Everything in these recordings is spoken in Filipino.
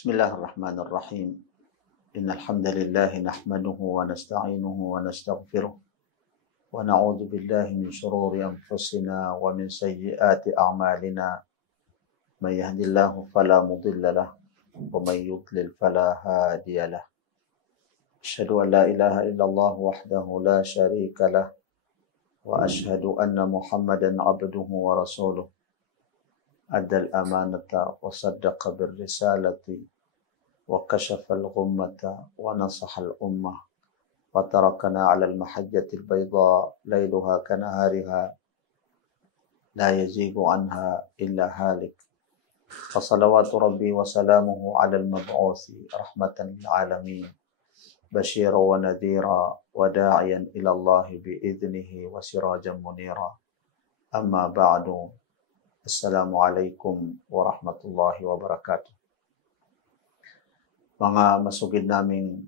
Bismillahirrahmanirrahim. Innal hamdalillah nahmaduhu wa nasta'inuhu wa nastaghfiruh wa na'udzu billahi min shururi anfusina wa min sayyiati a'malina. May yahdihillahu fala mudilla lahu wa may yudlil fala hadiya lahu. Asyhadu an la ilaha illallah wahdahu la syarika lah wa asyhadu anna Muhammadan abduhu wa rasuluh. Adal amanata wa saddaqa bir risalati wa kashafal ghummata wa nasahal ummah wa tarakana 'alal mahajjatil bayda lailuha kanahariha la yazigu anha illa halik. Fa salawatu rabbi wa salamuhu 'alal mab'uthi rahmatan lil 'alamin basyira wa nadhira wa da'iyan ila Allah bi idnihi wa sirajan munira. Amma ba'du. Assalamualaikum warahmatullahi wabarakatuh. Mga masugid naming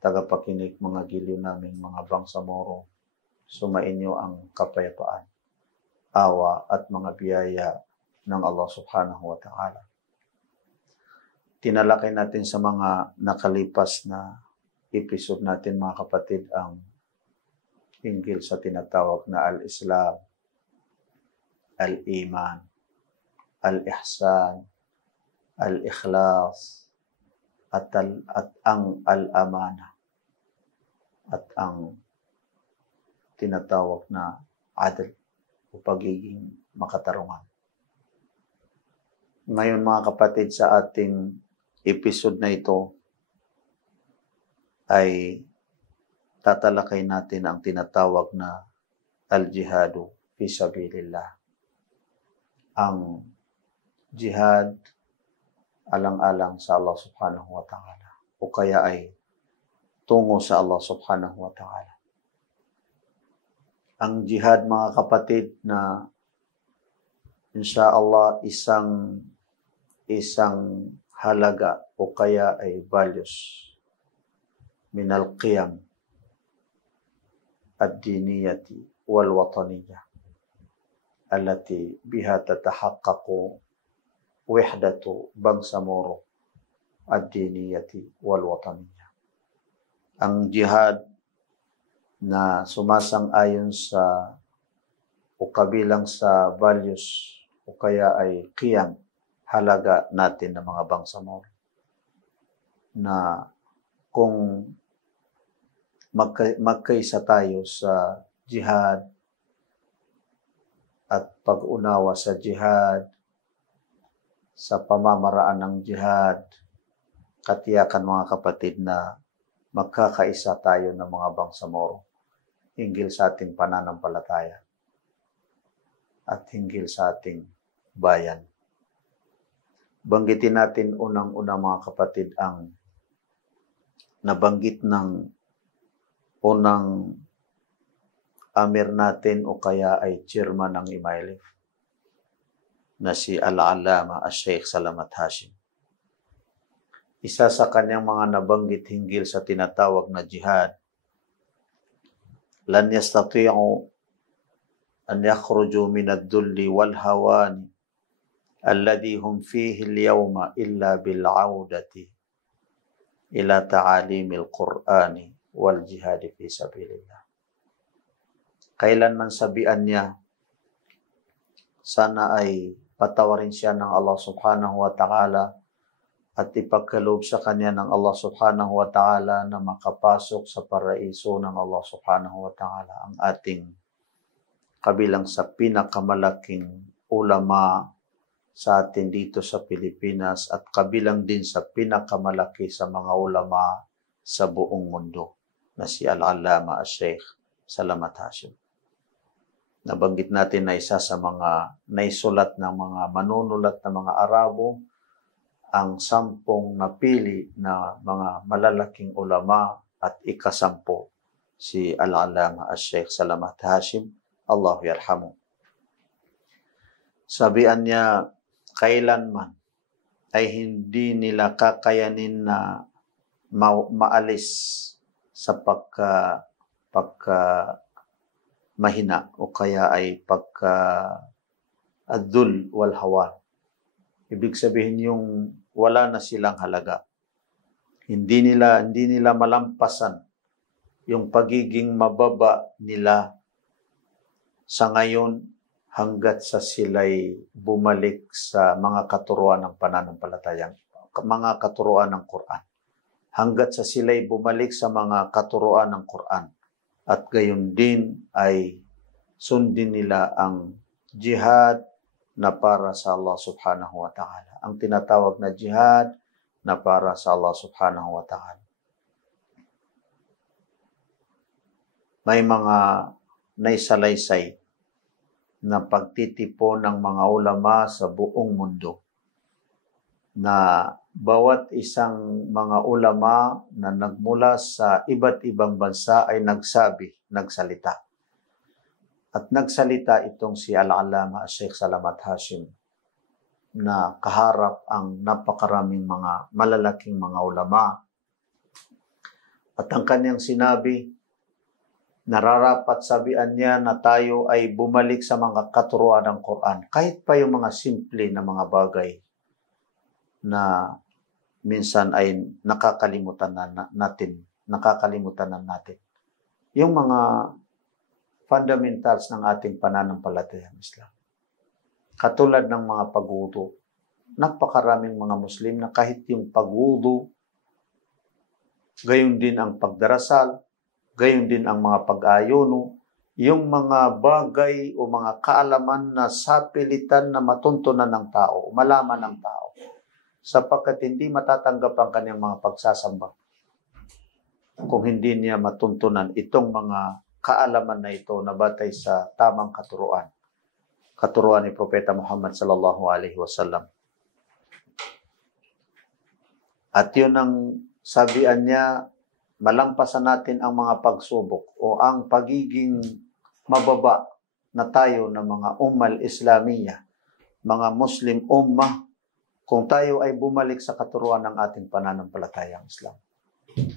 tagapakinig, mga giliw naming mga bangsamoro, sumainyo ang kapayapaan, awa at mga biyaya ng Allah subhanahu wa ta'ala. Tinalakay natin sa mga nakalipas na episode natin mga kapatid ang hinggil sa tinatawag na al-Islam, al-Iman, al-Ihsan, al-Ikhlas, at ang al-Amana, at ang tinatawag na adl o pagiging makatarungan. Ngayon mga kapatid, sa ating episode na ito ay tatalakay natin ang tinatawag na al-jihadu fi sabilillah. Ang jihad alang-alang sa Allah subhanahu wa ta'ala o kaya ay tungo sa Allah subhanahu wa ta'ala. Ang jihad mga kapatid na insyaAllah isang halaga o kaya ay values minal qiyam ad-diniyati wal wataniyah allati biha tatahaqqaqu wihdatu bangsamoro ad-diniyati wal wataniyah. Ang jihad na sumasang-ayon sa o kabilang sa values o kaya ay qiyam, halaga natin ng mga bangsamoro, na kung magkaisa tayo sa jihad at pag-unawa sa jihad, sa pamamaraan ng jihad, katiyakan mga kapatid na magkakaisa tayo ng mga bangsamoro hinggil sa ating pananampalataya at hinggil sa ating bayan. Banggitin natin unang-una mga kapatid ang nabanggit ng unang amir natin o kaya ay chairman ng Imailif na si Al-Allama Al-Sheikh Salamat Hashim. Isa sa kanyang mga nabanggit hinggil sa tinatawag na jihad, lan yastati'u an yakhruju min ad-dulli wal hawani alladhi hum fihi al-yawma illa bil 'audati ila ta'alimil Qur'ani wal jihadi fi sabilillah. Kailanman sabihan niya, sana ay patawarin siya ng Allah subhanahu wa ta'ala at ipagkaloob sa kanya ng Allah subhanahu wa ta'ala na makapasok sa paraiso ng Allah subhanahu wa ta'ala ang ating kabilang sa pinakamalaking ulama sa atin dito sa Pilipinas at kabilang din sa pinakamalaki sa mga ulama sa buong mundo na si Al-Allama Al-Sheikh Salamat Hashim. Nabanggit natin na isa sa mga naisulat ng mga manunulat na mga Arabo, ang 10 napili na mga malalaking ulama at ika-10 si Al-Allama Al-Sheikh Salamat Hashim, Allahu yarhamu. Sabihan niya, kailanman ay hindi nila kakayanin na maalis sa pagka mahina o kaya ay pagka adul wal hawan Ibig sabihin yung wala na silang halaga. Hindi nila malampasan yung pagiging mababa nila sa ngayon hanggat sa sila'y bumalik sa mga katuruan ng pananampalatayang, mga katuruan ng Quran. Hanggat sa sila'y bumalik sa mga katuruan ng Quran. At gayon din ay sundin nila ang jihad na para sa Allah subhanahu wa ta'ala. Ang tinatawag na jihad na para sa Allah subhanahu wa ta'ala. May mga naisalaysay na pagtitipon ng mga ulama sa buong mundo na bawat isang mga ulama na nagmula sa iba't ibang bansa ay nagsalita. At nagsalita itong si Al-Allama Sheikh Salamat Hashim na kaharap ang napakaraming mga malalaking mga ulama. At ang kanyang sinabi, nararapat sabihan niya na tayo ay bumalik sa mga katuruan ng Quran. Kahit pa yung mga simple na mga bagay na minsan ay nakakalimutan natin. Yung mga fundamentals ng ating pananampalatayang Islam. Katulad ng mga pag-wudu. Napakaraming mga Muslim na kahit yung pag-wudu, gayon din ang pagdarasal, gayon din ang mga pag-ayuno, yung mga bagay o mga kaalaman na sapilitan na matuntunan ng tao, malaman ng tao, sapagkat hindi matatanggap ang kanyang mga pagsasamba kung hindi niya matuntunan itong mga kaalaman na ito na batay sa tamang katuruan. Katuruan ni Propeta Muhammad sallallahu alaihi wasallam. At yun ang sabihan niya, malampasan natin ang mga pagsubok o ang pagiging mababa na tayo ng mga ummal Islamiyah, mga Muslim ummah, kung tayo ay bumalik sa katuruan ng ating pananampalatayang Islam.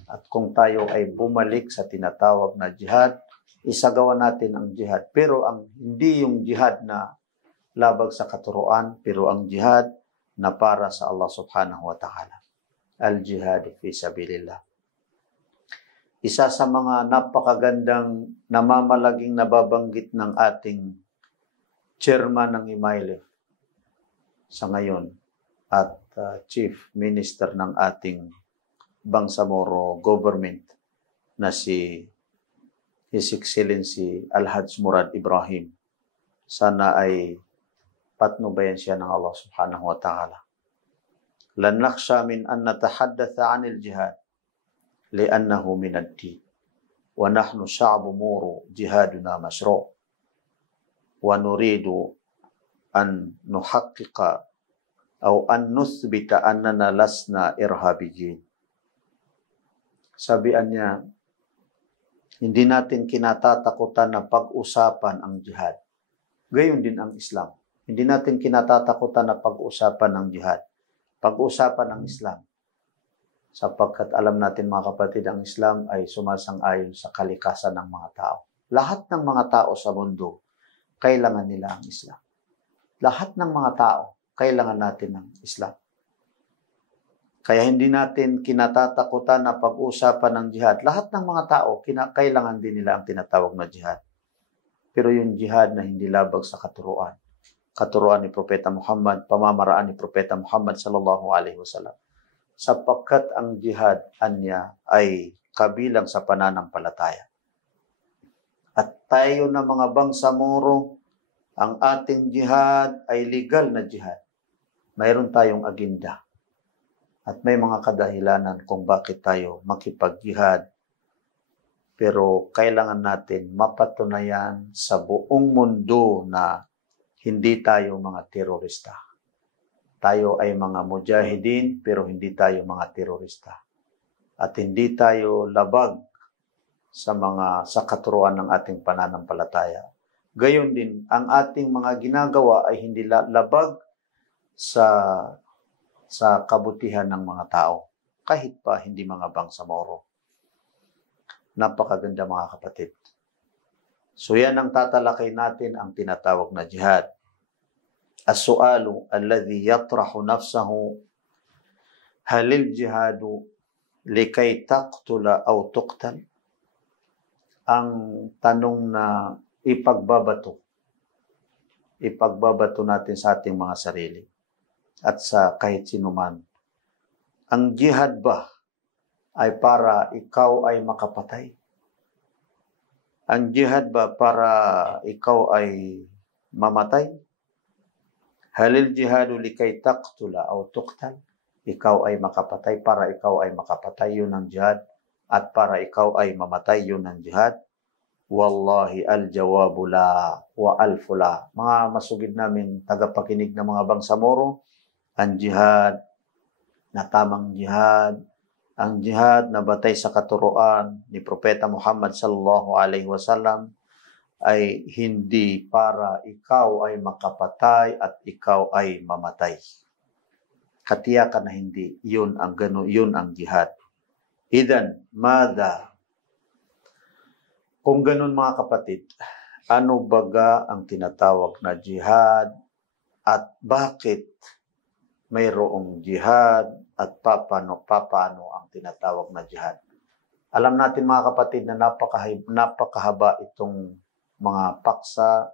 At kung tayo ay bumalik sa tinatawag na jihad, isagawa natin ang jihad. Pero hindi yung jihad na labag sa katuruan, pero ang jihad na para sa Allah subhanahu wa ta'ala. Al-jihad fi sabilillah. Isa sa mga napakagandang namamalaging nababanggit ng ating chairman ng IMAILEF sa ngayon at chief minister ng ating Bangsamoro government na si His Excellency Al-Hajj Murad Ibrahim. Sana ay patnubayan siya ng Allah subhanahu wa ta'ala. Lan nakhsha min an natahaddatha 'anil jihad li'annahu min ad-din wa nahnu sha'bu muru jihaduna mashru' wa nuridu an nuhaqqiqa aw an nuthbita annana lasna irhabiyyin. Sabihan niya, hindi natin kinatatakutan na pag-usapan ang jihad. Gayon din ang Islam. Hindi natin kinatatakutan na pag-usapan ang jihad. Pag-usapan ang Islam. Sapagkat alam natin mga kapatid, ang Islam ay sumasang-ayon sa kalikasan ng mga tao. Lahat ng mga tao sa mundo, kailangan nila ang Islam. Lahat ng mga tao, kailangan natin ng Islam. Kaya hindi natin kinatatakutan na pag-usapan ng jihad. Lahat ng mga tao, kailangan din nila ang tinatawag na jihad. Pero yung jihad na hindi labag sa katuruan. Katuruan ni Propeta Muhammad, pamamaraan ni Propeta Muhammad sallallahu alaihi wasallam. Sapagkat ang jihad anya ay kabilang sa pananampalataya. At tayo na mga Bangsamoro, ang ating jihad ay legal na jihad. Mayroon tayong agenda. At may mga kadahilanan kung bakit tayo makipag-jihad. Pero kailangan natin mapatunayan sa buong mundo na hindi tayo mga terorista. Tayo ay mga mujahidin pero hindi tayo mga terorista. At hindi tayo labag sa katuruan ng ating pananampalataya. Gayon din, ang ating mga ginagawa ay hindi labag sa kabutihan ng mga tao, kahit pa hindi mga Bangsamoro. Napakaganda mga kapatid. So yan ang tatalakay natin, ang tinatawag na jihad. As-su'alu alladhi yatrahu nafsahu halil jihadu likay taqtula aw tuqtal? Ang tanong na ipagbabato natin sa ating mga sarili at sa kahit sino man. Ang jihad ba ay para ikaw ay makapatay? Ang jihad ba para ikaw ay mamatay? Halil jihadu likay taqtula aw tuqtal? Ikaw ay makapatay para ikaw ay makapatay, yun ang jihad. At para ikaw ay mamatay, yun ang jihad. Wallahi al-jawabu la wa al-fula. Mga masugid namin tagapakinig ng mga Bangsamoro, ang jihad na tamang jihad, ang jihad na batay sa katuruan ni Propeta Muhammad sallallahu alaihi wasallam ay hindi para ikaw ay makapatay at ikaw ay mamatay. Katiyakan na hindi. Yun ang jihad. Idan, mada? Kung ganun mga kapatid, ano baga ang tinatawag na jihad at bakit mayroong jihad at paano ang tinatawag na jihad? Alam natin mga kapatid na napakahaba itong mga paksa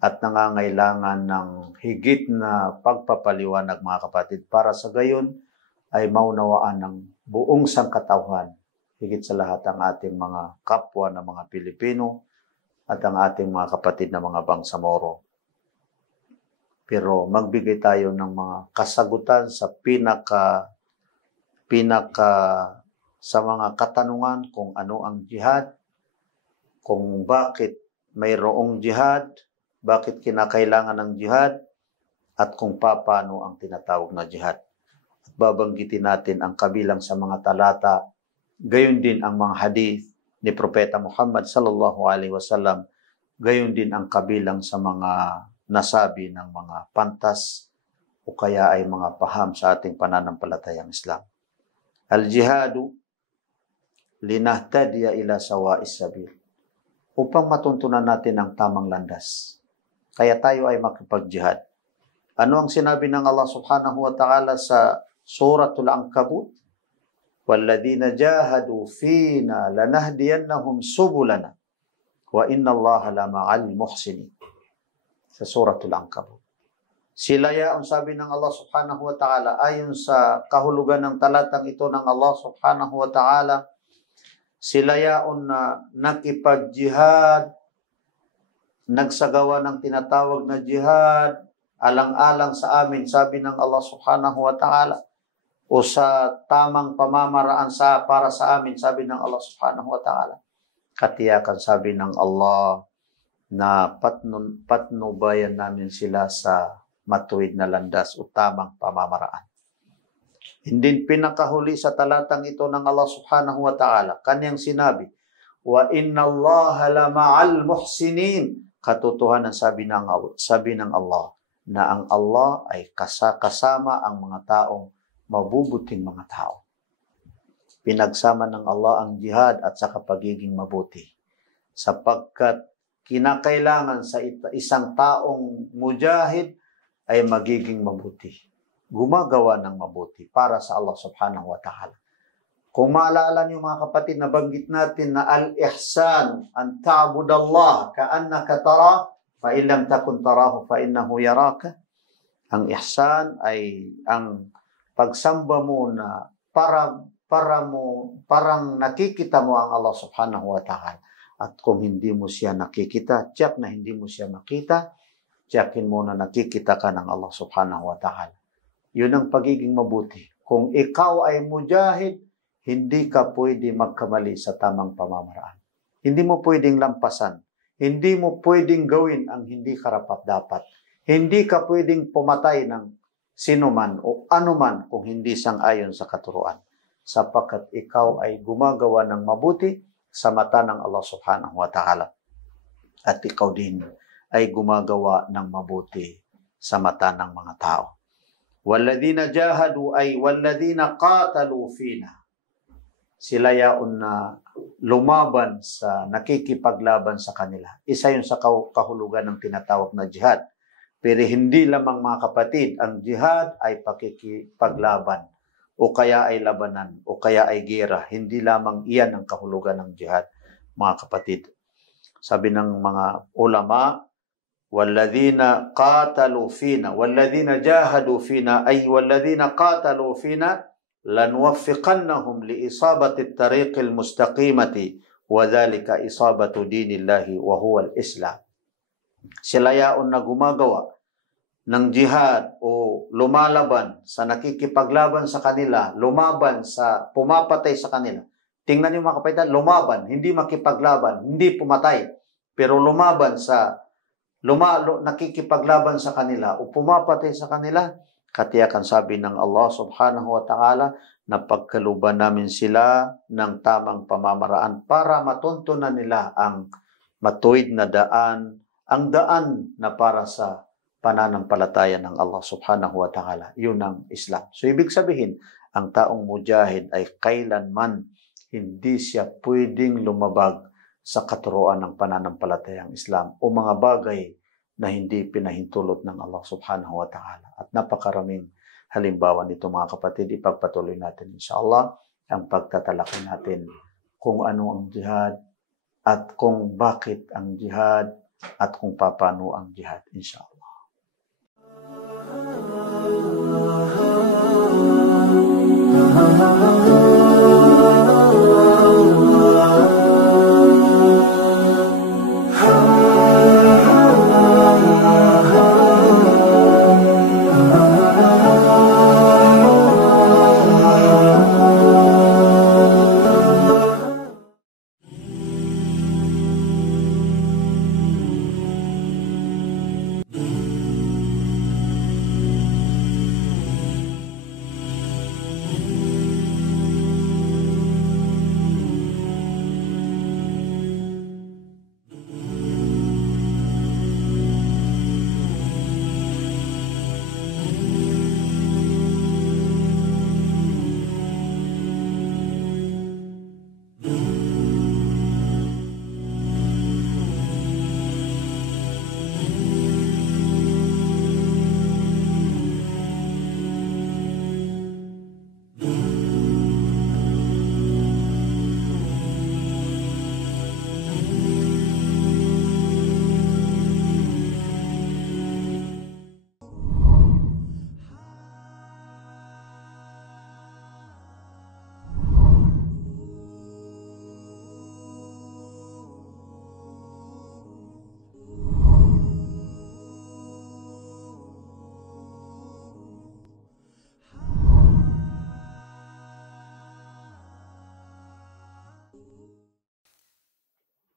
at nangangailangan ng higit na pagpapaliwanag mga kapatid para sa gayon ay maunawaan ng buong sangkatauhan, higit sa lahat ang ating mga kapwa na mga Pilipino at ang ating mga kapatid na mga Bangsamoro. Pero magbigay tayo ng mga kasagutan sa pinaka sa mga katanungan kung ano ang jihad, kung bakit mayroong jihad, bakit kinakailangan ng jihad, at kung paano ang tinatawag na jihad. At babanggitin natin ang kabilang sa mga talata, gayon din ang mga hadith ni Propeta Muhammad sallallahu alaihi wasallam, gayon din ang kabilang sa mga nasabi ng mga pantas o kaya ay mga paham sa ating pananampalatayang Islam. Al-jihadu linahtadiya ila sawa'is sabil. Upang matuntunan natin ang tamang landas. Kaya tayo ay makipag-jihad. Ano ang sinabi ng Allah subhanahu wa ta'ala sa Suratul Ankabut? وَالَّذِينَ جَاهَدُوا فِينَا لَنَهْدِيَنَّهُمْ سُبُلَنَا وَإِنَّ اللَّهَ لَمَعَ الْمُحْسِنِينَ. Sa Suratul Ankabut. Sila yaon, sabi ng Allah subhanahu wa ta'ala, ayon sa kahulugan ng talatang ito ng Allah subhanahu wa ta'ala, sila yaon na nakipag-jihad, nagsagawa ng tinatawag na jihad, alang-alang sa amin, sabi ng Allah subhanahu wa ta'ala, o sa tamang pamamaraan para sa amin, sabi ng Allah subhanahu wa ta'ala. Katiyakan, sabi ng Allah, na patnubayan namin sila sa matuwid na landas o tamang pamamaraan. Hindi pinakahuli sa talatang ito ng Allah subhanahu wa ta'ala, kanyang sinabi, wa inna Allah la ma'al muhsinin. Katotohanan, sabi ng Allah, na ang Allah ay kasama ang mga taong mabubuting mga tao. Pinagsama ng Allah ang jihad at saka pagiging mabuti. Sapagkat kinakailangan sa isang taong mujahid ay magiging mabuti. Gumagawa ng mabuti para sa Allah subhanahu wa ta'ala. Kung maalala niyo mga kapatid, nabanggit natin na al-ihsan, an ta'budallah ka'annaka tara, fa in lam takun tarahu fa innahu yaraka. Ang ihsan ay ang pagsamba mo na parang nakikita mo ang Allah subhanahu wa ta'ala. At kung hindi mo siya nakikita, tiyak na hindi mo siya makita, tiyakin mo na nakikita ka ng Allah subhanahu wa ta'ala. Yun ang pagiging mabuti. Kung ikaw ay mujahid, hindi ka pwede magkamali sa tamang pamamaraan. Hindi mo pwedeng lampasan. Hindi mo pwedeng gawin ang hindi karapat-dapat. Hindi ka pwedeng pumatay ng sinuman o anuman kung hindi sang-ayon sa katuruan. Sapagkat ikaw ay gumagawa ng mabuti sa mata ng Allah subhanahu wa ta'ala. At ikaw din ay gumagawa ng mabuti sa mata ng mga tao. Walladhina jahadu ay walladhina qatalu fina. Sila yaon na lumaban sa nakikipaglaban sa kanila. Isa yun sa kahulugan ng tinatawag na jihad. Pero hindi lamang mga kapatid, ang jihad ay pakikipaglaban o kaya ay labanan o kaya ay gera. Hindi lamang iyan ang kahulugan ng jihad, mga kapatid. Sabi ng mga ulama, وَالَّذِينَ قَاتَلُوا فِينَا وَالَّذِينَ جَاهَدُوا فِينَا أي وَالَّذِينَ قَاتَلُوا فِينَا لَنُوَفِّقَنَّهُمْ لِإِصَابَةِ الطَّرِيقِ الْمُسْتَقِيمَةِ وَذَلِكَ إِصَابَةُ دِينِ اللَّهِ وَهُوَ الْإِسْلَامِ. Sila yaon na gumagawa ng jihad o lumalaban sa nakikipaglaban sa kanila, lumaban sa pumapatay sa kanila. Tingnan niyo mga kapatid, lumaban, hindi makipaglaban, hindi pumatay, pero lumaban sa nakikipaglaban sa kanila o pumapatay sa kanila. Katiyakan sabi ng Allah subhanahu wa ta'ala na pagkaluban namin sila ng tamang pamamaraan para matuntunan nila ang matuwid na daan, ang daan na para sa pananampalataya ng Allah subhanahu wa ta'ala. Yun ang Islam. So ibig sabihin, ang taong mujahid ay kailanman hindi siya pwedeng lumabag sa katuruan ng pananampalatayang Islam o mga bagay na hindi pinahintulot ng Allah subhanahu wa ta'ala. At napakaraming halimbawa nito mga kapatid, ipagpatuloy natin insyaAllah ang pagtatalakay natin kung ano ang jihad at kung bakit ang jihad at kung paano ang jihad insyaAllah.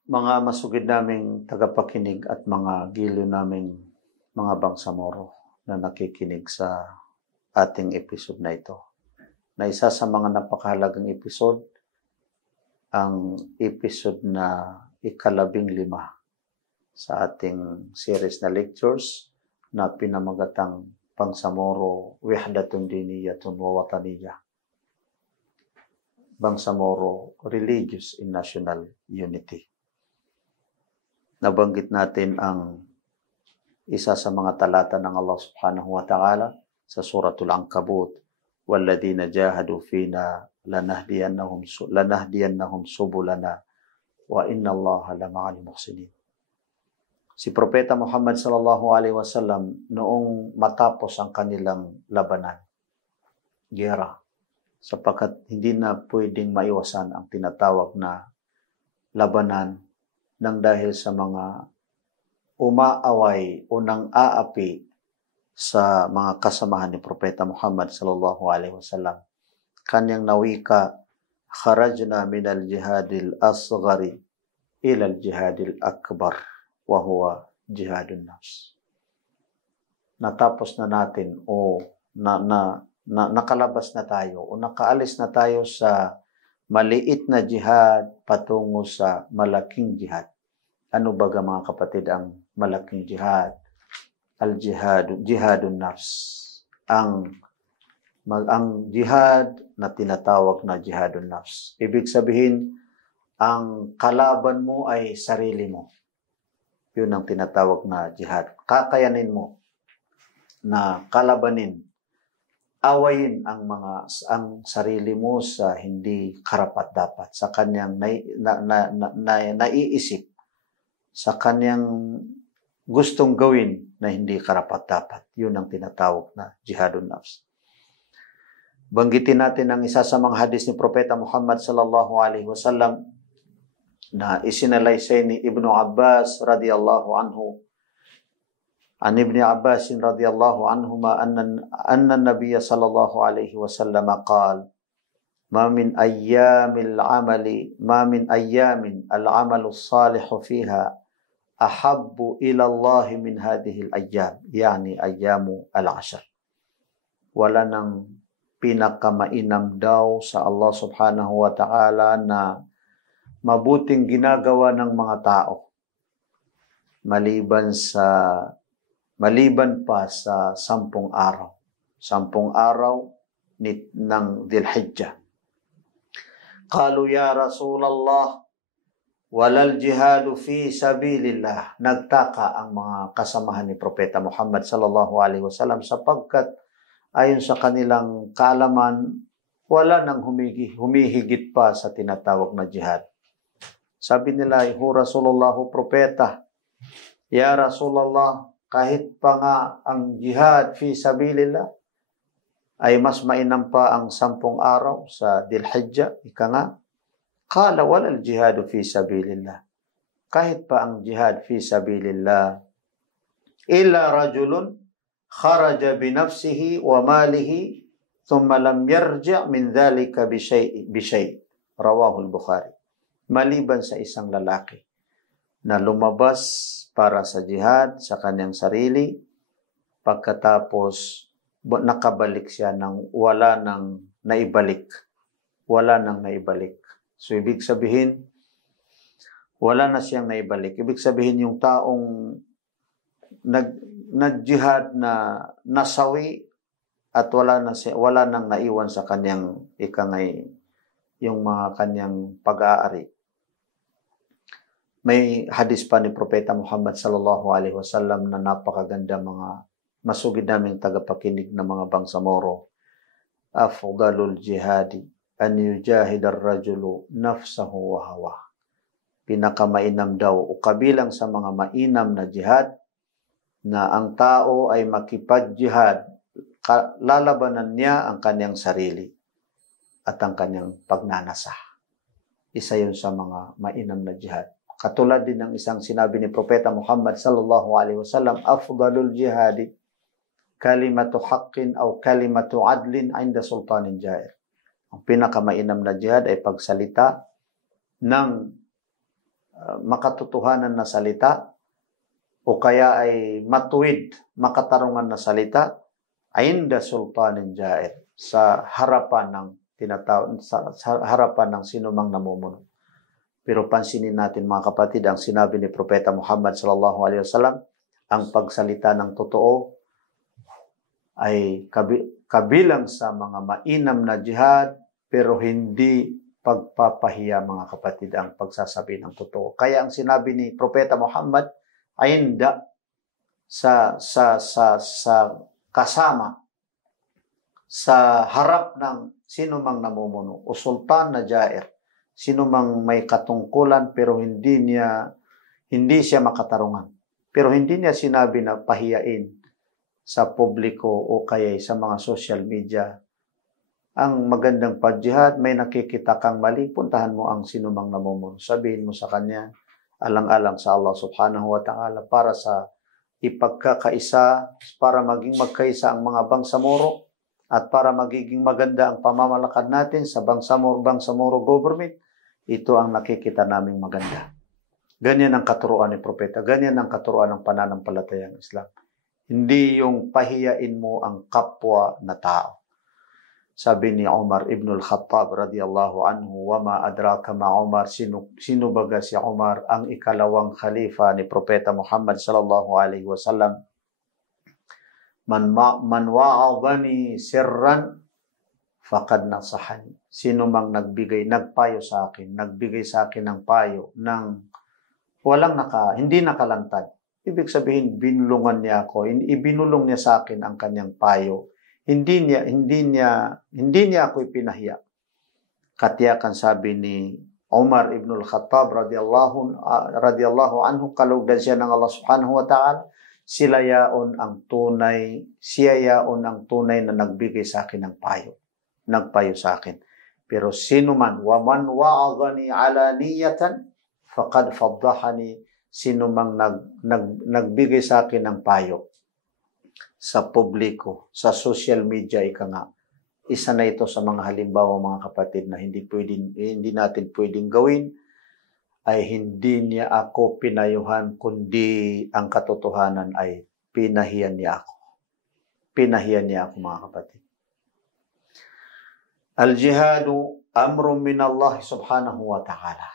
Mga masugid naming tagapakinig at mga giliw naming mga bangsamoro na nakikinig sa ating episode na ito. Na isa sa mga napakahalagang episode, ang episode na ika-15 sa ating series na lectures na pinamagatang Bangsamoro Wahdatun Diniyatun wa Wataniyah. Bangsamoro, Religious and National Unity. Nabanggit natin ang isa sa mga talata ng Allah subhanahu wa ta'ala sa suratul Ankabut, وَالَّذِينَ جَاهَدُوا فِينَا لَنَهْدِيَنَّهُمْ سُبُلَنَا وَإِنَّ اللَّهَ لَمَعَ الْمُحْسِنِينَ. Si Propeta Muhammad sallallahu alaihi wasallam noong matapos ang kanilang labanan, gera, sapagkat hindi na pwedeng maiwasan ang tinatawag na labanan nang dahil sa mga umaaway o nang aapi sa mga kasamahan ni Propeta Muhammad sallallahu alaihi wasallam. Kanyang nawika, kharajna min al-jihadil asghari ila al-jihadil akbar wa huwa jihadun nafs. Natapos na natin o nakalabas na tayo o nakaalis na tayo sa maliit na jihad patungo sa malaking jihad. Ano baga mga kapatid ang malaking jihad? Jihadun nafs. Ang jihad na tinatawag na jihadun nafs. Ibig sabihin, ang kalaban mo ay sarili mo. Yun ang tinatawag na jihad. Kakayanin mo na kalabanin, awayin ang sarili mo sa hindi karapat-dapat, sa kanyang naiisip, sa kanyang gustong gawin na hindi karapat-dapat. Yun ang tinatawag na jihadun nafs. Banggitin natin ang isa sa mga hadis ni Propeta Muhammad sallallahu alaihi wasallam na isinalaysay ni Ibnu Abbas radhiyallahu anhu. An Ibni Abbas radhiyallahu anhuma anna an-nabiy sallallahu alaihi wasallam qala ma min ayyamin al-'amalu as-salihu fiha ahabbu ila Allah min hadhihi al-ayyam, yani ayyamu al-'ashr. Wala nang pinakamainam daw sa Allah subhanahu wa ta'ala na mabuting ginagawa ng mga tao maliban pa sa 10 araw. 10 araw ng Dhul-Hijjah. Qalu ya Rasulullah walal jihadu fi sabilillah. Nagtaka ang mga kasamahan ni Propeta Muhammad sallallahu alaihi wasallam sapagkat ayon sa kanilang kaalaman, wala nang humihigit pa sa tinatawag na jihad. Sabi nila, Rasulullah, Propeta, ya Rasulullah, kahit pa nga ang jihad fi sabilillah ay mas mainam pa ang 10 araw sa Dhul-Hijjah, ika nga. Qala walal jihadu fi sabilillah. Kahit pa ang jihad fi sabilillah illa rajulun kharaja binafsihi wa malihi thumma lam yarji' min dhalika bishay. Rawahu al-Bukhari. Maliban sa isang lalaki na lumabas para sa jihad sa kanyang sarili, pagkatapos nakabalik siya ng wala nang naibalik. Wala nang naibalik. So, ibig sabihin, wala na siyang naibalik. Ibig sabihin, yung taong nag-jihad na nasawi at wala nang naiwan sa kanyang ikangay, yung mga kanyang pag-aari. May hadis pa ni Propeta Muhammad sallallahu alaihi wasallam na napakaganda, mga masugid naming tagapakinig na mga bangsamoro. Afdalul jihadi an yujahid ar-rajulu nafsahu wa hawa. Pinakamainam daw o kabilang sa mga mainam na jihad na ang tao ay makipag-jihad, lalabanan niya ang kanyang sarili at ang kanyang pagnanasa. Isa yun sa mga mainam na jihad. Katulad din ng isang sinabi ni Propeta Muhammad sallallahu alaihi wasallam, afdalul jihadi kalimatu haqqin aw kalimatu adlin 'inda sultanin jair. Ang pinakamainam na jihad ay pagsalita ng makatotohanan na salita o kaya ay matuwid, makatarungan na salita 'inda sultanin jair, sa harapan ng harapan ng sinumang namumuno. Pero pansinin natin mga kapatid, ang sinabi ni Propeta Muhammad sallallahu alaihi wasallam, ang pagsalita ng totoo ay kabilang sa mga mainam na jihad, pero hindi pagpapahiya mga kapatid ang pagsasabi ng totoo. Kaya ang sinabi ni Propeta Muhammad ay hindi sa kasama sa harap ng sinumang namumuno o sultan na jair. Sino mang may katungkulan pero hindi siya makatarungan. Pero hindi niya sinabi na pahiyain sa publiko o kaya sa mga social media. Ang magandang pag-jihad, may nakikita kang mali, puntahan mo ang sino mang namumuno. Sabihin mo sa kanya, alang-alang sa Allah subhanahu wa ta'ala, para sa ipagkakaisa, para maging magkaisa ang mga bangsamoro, at para magiging maganda ang pamamalakad natin sa bangsamoro government. Ito ang nakikita naming maganda. Ganyan ang katuruan ni Propeta. Ganyan ang katuruan ng pananampalatayang Islam. Hindi yung pahiyain mo ang kapwa na tao. Sabi ni Umar ibn al-Khattab radiyallahu anhu, wa ma adraka ma Umar, sino baga si Umar, ang ikalawang khalifa ni Propeta Muhammad sallallahu alaihi wasallam. Man wa'adhani sirran faqad nasahani. Sino mang nagpayo sa akin, nagbigay sa akin ng payo ng hindi nakalantad, Ibig sabihin, binulungan niya ako. Ibinulong niya sa akin ang kanyang payo. Hindi niya ako ipinahiya. Katiyakan sabi ni Umar ibn al-Khattab radiyallahu anhu, kalugdan siya ng Allah subhanahu wa ta'ala, siya yaon ang tunay na nagbigay sa akin ng payo. Nagpayo sa akin. Pero sino man, waman wa'adhani alaniyatan, faqad faddahani, sino mang nagbigay sa akin ng payo sa publiko, sa social media, ika nga, isa na ito sa mga halimbawa, mga kapatid, na hindi natin pwedeng gawin, ay hindi niya ako pinayuhan, kundi ang katotohanan ay pinahiyan niya ako. Pinahiyan niya ako, mga kapatid. Al-jihadu amrun min Allah subhanahu wa ta'ala.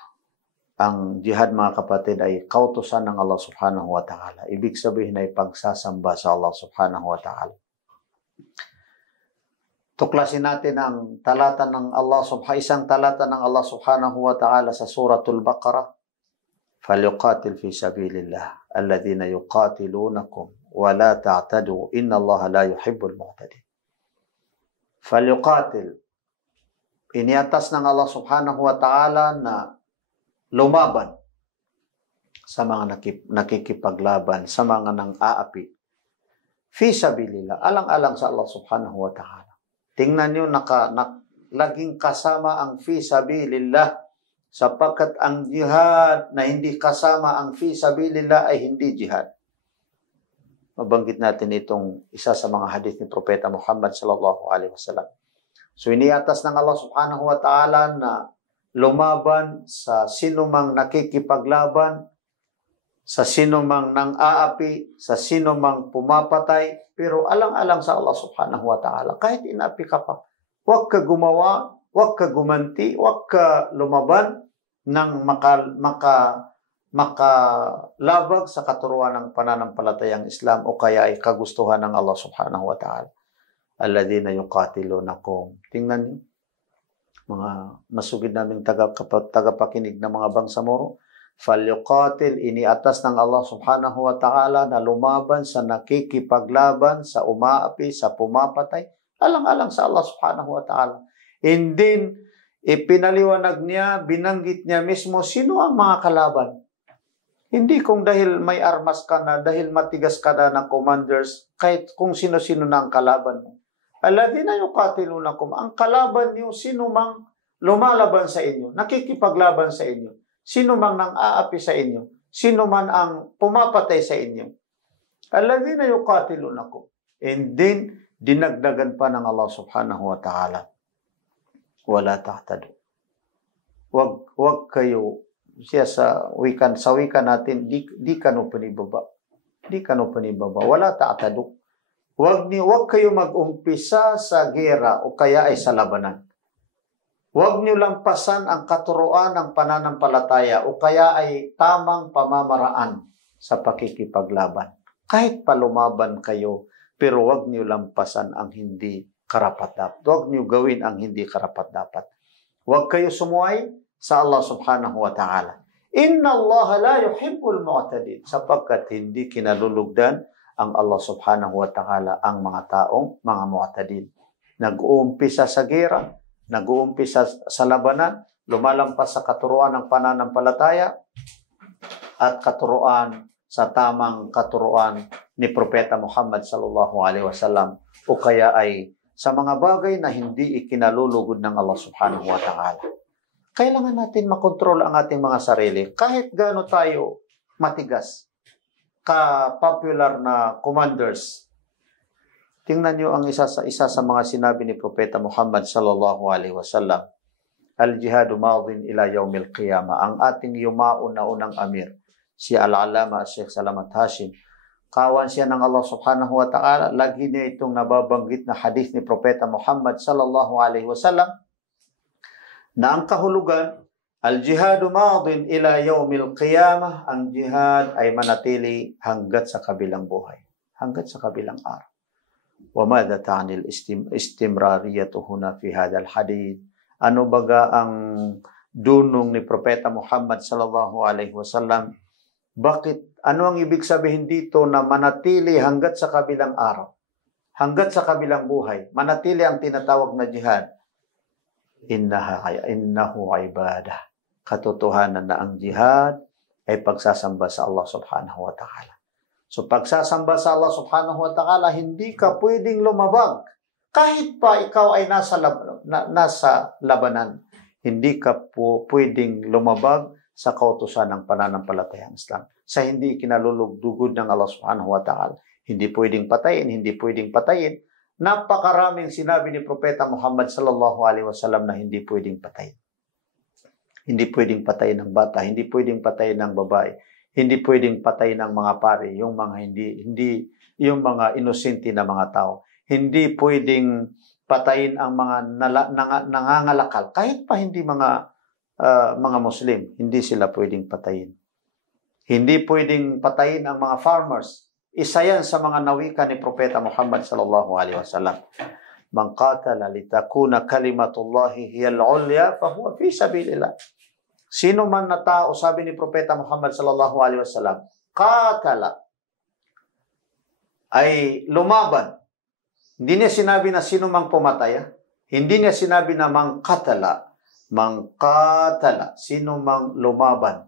Ang jihad, mga kapatid, ay kautusan ng Allah subhanahu wa ta'ala. Ibig sabihin ay pagsasamba sa Allah subhanahu wa ta'ala. Tuklasin natin ang talata ng isang talata ng Allah subhanahu wa ta'ala sa suratul Baqarah. فَلْيُقَاتِلْ فِي سَبِيلِ اللَّهِ الَّذِينَ يُقَاتِلُونَكُمْ وَلَا تَعْتَدُوا إِنَّ اللَّهَ لَا يُحِبُّ الْمُعْتَدِينَ. فَلْيُقَاتِلْ, iniatas ng Allah subhanahu wa ta'ala na lumaban sa mga nakikipaglaban, sa mga nang-aapi. Fi sabilillah, alang-alang sa Allah subhanahu wa ta'ala. Tingnan niyo, laging kasama ang fi sabilillah, sapagkat ang jihad na hindi kasama ang fi sabilillah ay hindi jihad. Mabanggit natin itong isa sa mga hadith ni Propeta Muhammad sallallahu alaihi wasallam. So iniatas ng Allah subhanahu wa ta'ala na lumaban sa sinumang nakikipaglaban, sa sinumang nang-aapi, sa sinumang pumapatay, pero alang-alang sa Allah subhanahu wa ta'ala. Kahit inapi ka pa, huwag ka gumawa, huwag ka gumanti, huwag ka lumaban ng makalabag sa katuruan ng pananampalatayang Islam o kaya ay kagustuhan ng Allah subhanahu wa ta'ala. Alladhina yuqatilunakum. Tingnan niyo, mga masugid naming tagapakinig ng mga bangsamoro. Falyuqatil, iniatas ng Allah subhanahu wa ta'ala na lumaban sa nakikipaglaban, sa umaapi, sa pumapatay, alang-alang sa Allah subhanahu wa ta'ala. And then, ipinaliwanag niya, binanggit niya mismo, sino ang mga kalaban? Hindi kung dahil may armas ka na, dahil matigas ka na ng commanders, kahit kung sino-sino na ang kalaban mo. Alladhina yuqatilunakum, ang kalaban niyo, sino mang lumalaban sa inyo, nakikipaglaban sa inyo, sino mang nang-aapi sa inyo, sino man ang pumapatay sa inyo. Alladhina yuqatilunakum. And then, dinagdagan pa ng Allah subhanahu wa ta'ala, wala ta'tadu. Wag kayo, siya sa wika natin, di ka no panibaba. Di ka no panibaba. Wala ta'tadu. Wag kayo mag-umpisa sa gera o kaya ay sa labanan. Huwag niyo lampasan ang katuroan ng pananampalataya o kaya ay tamang pamamaraan sa pakikipaglaban. Kahit palumaban kayo, pero huwag niyo lampasan ang hindi karapat-dapat. Huwag niyo gawin ang hindi karapat-dapat. Huwag kayo sumuway sa Allah subhanahu wa ta'ala. Inna Allah la yuhibbul mu'tadin, sapagkat hindi kinalulugdan ang Allah subhanahu wa ta'ala ang mga taong mga mu'tadin. Nag-uumpisa sa gera, nag-uumpisa sa labanan, lumalampas sa katuruan ng pananampalataya at katuruan sa tamang katuruan ni Propeta Muhammad sallallahu alaihi wasallam o kaya ay sa mga bagay na hindi ikinalulugod ng Allah subhanahu wa ta'ala. Kailangan natin makontrol ang ating mga sarili kahit gaano tayo matigas, ka-popular na commanders. Tingnan niyo ang isa sa mga sinabi ni Propeta Muhammad sallallahu alaihi wasallam. Al-jihadu madin ila yawmil qiyamah. Ang ating yumaon na unang amir, si Al-Alama Sheikh Salamat Hashim. Kawan siya ng Allah subhanahu wa ta'ala. Lagi niya itong nababanggit na hadith ni Propeta Muhammad sallallahu alaihi wasallam na ang kahulugan, al-jihadu madin ila yawmil qiyamah. Ang jihad ay manatili hanggat sa kabilang buhay. Hanggat sa kabilang araw. وَمَاذَا تَعْنِي الْإِسْتِمْرَارِيَّةُ هُنَا فِي هَذَا الْحَدِيثِ? Ano baga ang dunong ni Propeta Muhammad sallallahu alaihi wasallam? Bakit Ano ang ibig sabihin dito na manatili hanggat sa kabilang araw? Hanggat sa kabilang buhay, manatili ang tinatawag na jihad. Innahu ibadah. Katotohanan na ang jihad ay pagsasamba sa Allah subhanahu wa ta'ala. So pagsasamba sa Allah subhanahu wa ta'ala, hindi ka pwedeng lumabag. Kahit pa ikaw ay nasa labanan, hindi ka po pwedeng lumabag sa kautusan ng pananampalatayang Islam. Sa hindi kinalulugdugod ng Allah subhanahu wa ta'ala. Hindi pwedeng patayin, hindi pwedeng patayin. Napakaraming sinabi ni Propeta Muhammad sallallahu alaihi wasallam na hindi pwedeng patayin. Hindi pwedeng patayin ng bata, hindi pwedeng patayin ng babae, hindi pwedeng patayin ng mga pari, yung yung mga inosente na mga tao. Hindi pwedeng patayin ang mga nangangalakal, kahit pa hindi mga Muslim, hindi sila pwedeng patayin. Hindi pwedeng patayin ang mga farmers. Isa yan sa mga nawika ni Propeta Muhammad sallallahu alaihi wasallam. Man qatala litakuna kalimatullahi hiyal ulya fahuwa fi sabilillah. Sino man na tao, sabi ni Propeta Muhammad sallallahu alaihi wasallam, qatala ay lumaban. Hindi niya sinabi na sino mang pumataya. Hindi niya sinabi na man qatala. Man qatala, sino mang lumaban.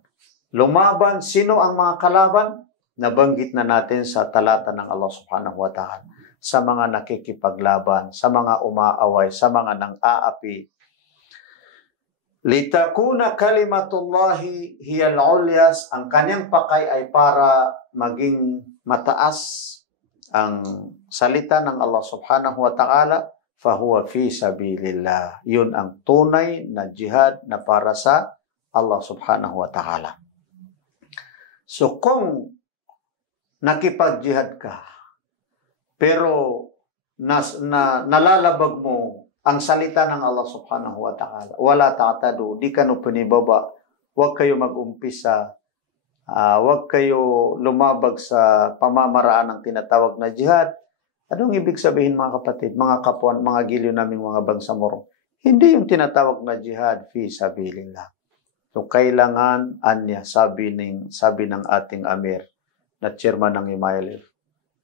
Lumaban, sino ang mga kalaban? Nabanggit na natin sa talata ng Allah subhanahu wa ta'ala. Sa mga nakikipaglaban, sa mga umaaway, sa mga nang-aapi. Litakuna kalimatullahi hiyal ulyas, ang kanyang pakay ay para maging mataas ang salita ng Allah subhanahu wa ta'ala, fahuwa fi sabilillah. Yun ang tunay na jihad na para sa Allah subhanahu wa ta'ala. So kung nakipag-jihad ka, pero nalalabag mo ang salita ng Allah subhanahu wa ta'ala, wala ta'tadu, di ka no pinibaba, huwag kayo mag-umpisa, huwag kayo lumabag sa pamamaraan ng tinatawag na jihad. Anong ibig sabihin mga kapatid, mga kapwan, mga giliw naming mga bangsamoro? Hindi yung tinatawag na jihad fi sabilillah. So kailangan anya, sabi ng ating Amir na chairman ng Himayalif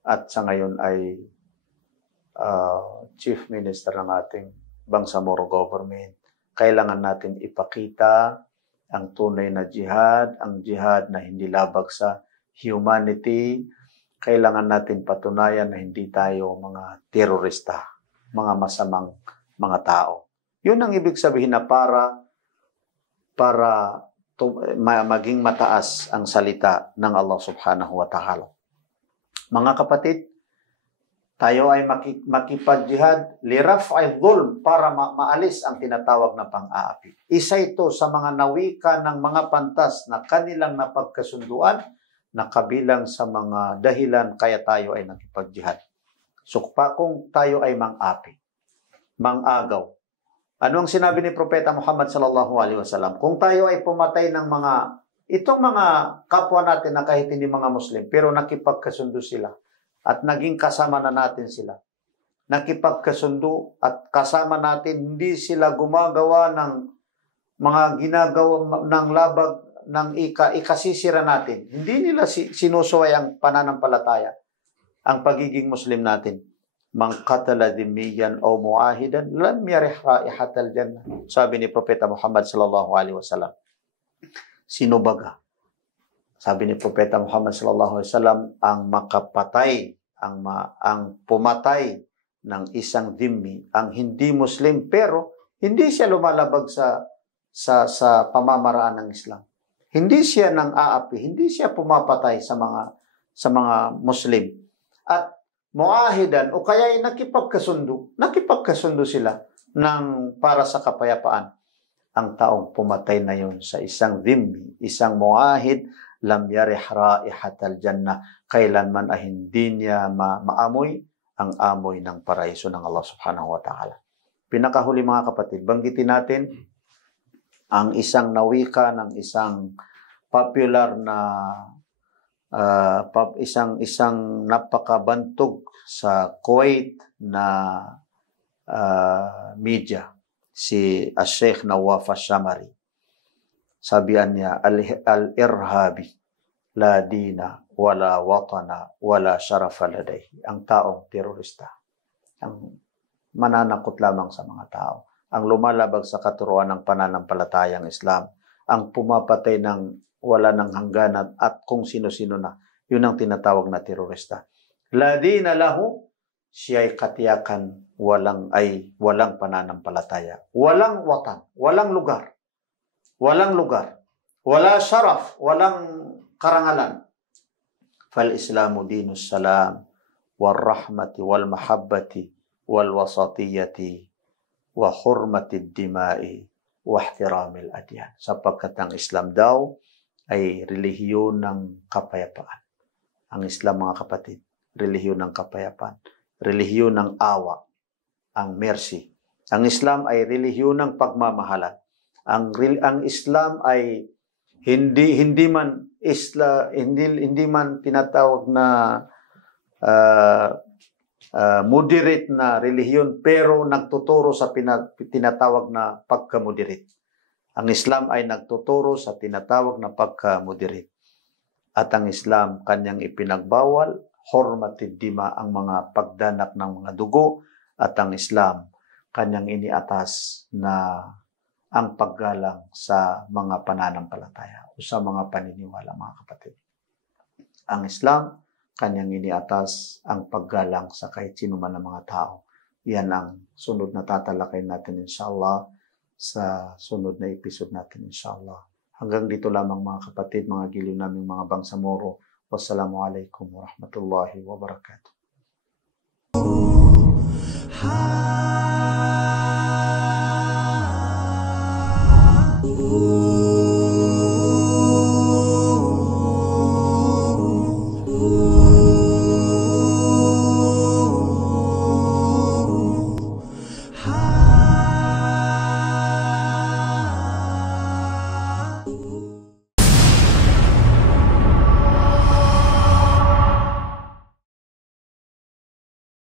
at sa ngayon ay Chief Minister ng ating Bangsamoro government. Kailangan natin ipakita ang tunay na jihad, ang jihad na hindi labag sa humanity. Kailangan natin patunayan na hindi tayo mga terorista, mga masamang mga tao. Yun ang ibig sabihin na para maging mataas ang salita ng Allah subhanahu wa ta'ala. Mga kapatid, tayo ay makipag-jihad liraf'il dhulm, para maalis ang tinatawag na pang-aapi. Isa ito sa mga nawika ng mga pantas na kanilang napagkasunduan na kabilang sa mga dahilan kaya tayo ay nakipag-jihad. So kung tayo ay mang-api, mang-agaw, ano ang sinabi ni Propeta Muhammad sallallahu alaihi wasallam? Kung tayo ay pumatay ng itong mga kapwa natin na kahit hindi mga Muslim, pero nakipagkasundo sila at naging kasama na natin sila. Nakipagkasundo at kasama natin, hindi sila gumagawa ng mga ginagawa ng labag ng ikasisira natin. Hindi nila sinusuway ang pananampalataya, ang pagiging Muslim natin. Man qatala dhimmiyan aw muahidan lam yarih raihatal jannah. Sabi ni Propeta Muhammad sallallahu alaihi wasallam. Sino baga? Sabi ni Propeta Muhammad sallallahu alaihi wasallam, ang makapatay, ang pumatay ng isang dhimmi, ang hindi Muslim pero hindi siya lumalabag sa pamamaraan ng Islam. Hindi siya nang aapi, hindi siya pumapatay sa mga Muslim. At muahidan o kaya ay nakipagkasundo sila para sa kapayapaan. Ang taong pumatay na yun sa isang dhimmi, isang muahid, lam yarih raihatal jannah, kailanman ay hindi niya maamoy ang amoy ng paraiso ng Allah subhanahu wa ta'ala. Pinakahuli mga kapatid, banggitin natin ang isang nawika ng isang popular na isang napakabantog sa Kuwait na media, si Sheikh Nawaf Al-Shamari. Sabihan niya, al-irhabi la dina, wala watana, wala syarafa ladayhi. Ang taong terorista. Ang mananakot lamang sa mga tao. Ang lumalabag sa katuruan ng pananampalatayang Islam. Ang pumapatay ng wala ng hangganan at kung sino-sino na. Yun ang tinatawag na terorista. La dina lahu, siya'y katiyakan walang pananampalataya. Walang watan, walang lugar. Walang lugar. Wala syaraf, walang karangalan. Fal-Islamu dinus salam, wal-rahmati, wal-mahabbati, wal-wasatiyati, wa hurmatid dima'i, wa ihtiramil adyan. Sapagkat ang Islam daw ay relihiyon ng kapayapaan. Ang Islam, mga kapatid, relihiyon ng kapayapaan. Relihiyon ng awa, ang mercy. Ang Islam ay relihiyon ng pagmamahalan. Ang Islam ay hindi man tinatawag na moderate na relihiyon, pero nagtuturo sa tinatawag na pagka-moderate. Ang Islam ay nagtuturo sa tinatawag na pagka-moderate. At ang Islam, kanyang ipinagbawal, hurmatid dima, ang mga pagdanak ng mga dugo. At ang Islam, kanyang iniatas na ang paggalang sa mga pananampalataya o sa mga paniniwala, mga kapatid. Ang Islam, kanyang iniatas ang paggalang sa kahit sino man ng mga tao. Yan ang sunod na tatalakay natin inshallah sa sunod na episode natin inshallah. Hanggang dito lamang, mga kapatid, mga giliw naming mga bangsamoro. Wassalamualaikum warahmatullahi wabarakatuh.